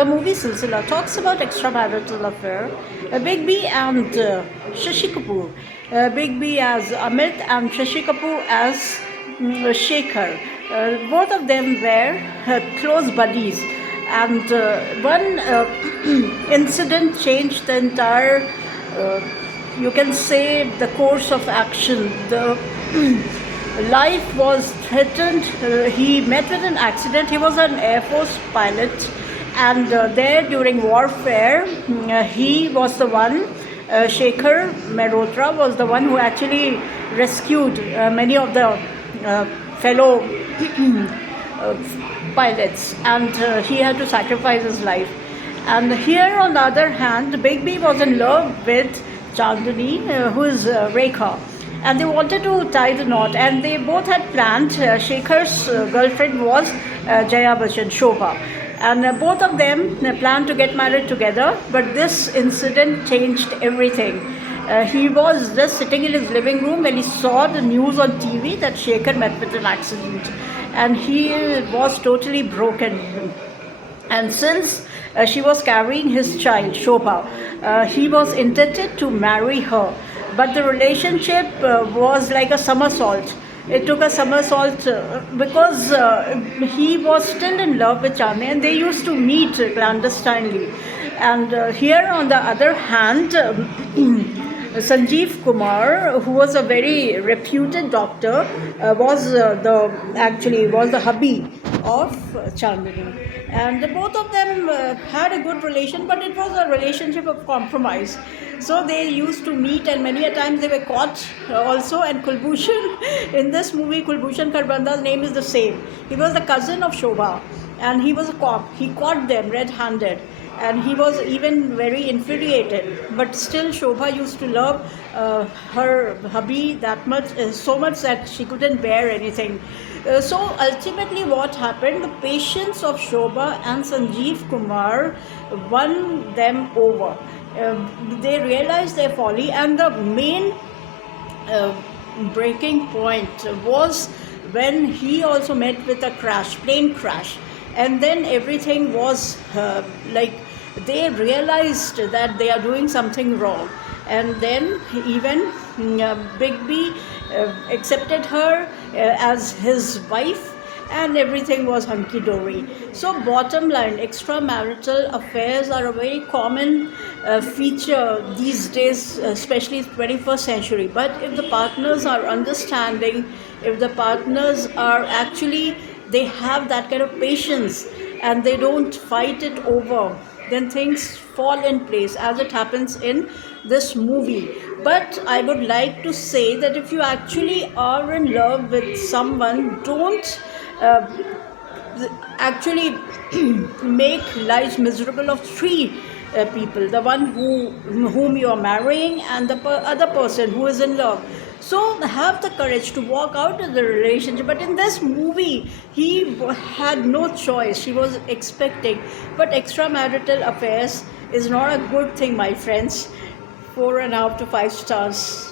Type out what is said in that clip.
the movie Silsila talks about extramarital affair. Big B and Shashi Kapoor. Big B as Amit and Shashi Kapoor as Shekhar. Both of them were close buddies, and one incident changed the entire, you can say, the course of action. The life was threatened. He met with an accident. He was an Air Force pilot, and there during warfare, he was the one. Shekhar Mehrotra was the one who actually rescued many of the fellow pilots, and he had to sacrifice his life. And here, on the other hand, Big B was in love with Chandani, who is Rekha, and they wanted to tie the knot. And they both had planned. Shekhar's girlfriend was Jaya Bachchan, Shobha, and both of them planned to get married together. But this incident changed everything. He was just sitting in his living room when he saw the news on TV that Shekhar met with an accident, and he was totally broken. And since she was carrying his child, Shobha, he was intended to marry her. But the relationship was like a somersault. It took a somersault because he was still in love with Chandni, and they used to meet clandestinely. And here, on the other hand, Sanjeev Kumar, who was a very reputed doctor, was the hubby of Chandni, and both of them had a good relation, but it was a relationship of compromise. So they used to meet, and many a times they were caught also. And Kulbhushan, in this movie, Kulbhushan Kharbanda's name is the same. He was the cousin of Shobha, and he was a cop. He caught them red-handed, and he was even very infuriated. But still, Shobha used to love her hubby that much, so much that she couldn't bear anything. So ultimately, what happened? The patience of Shobha and Sanjeev Kumar won them over. They realized their folly, and the main breaking point was when he also met with a plane crash, and then everything was like they realized that they are doing something wrong. And then even Big B accepted her as his wife, and everything was hunky-dory. So bottom line, extramarital affairs are a very common feature these days, especially 21st century. But if the partners are understanding, if the partners are actually, they have that kind of patience and they don't fight it over, then things fall in place, as it happens in this movie. But I would like to say that if you actually are in love with someone, don't actually make lives miserable of three people, the one whom you are marrying and the other person who is in love. So have the courage to walk out of the relationship. But in this movie, he had no choice. She was expecting. But extramarital affairs is not a good thing, my friends. 4.5 to 5 stars.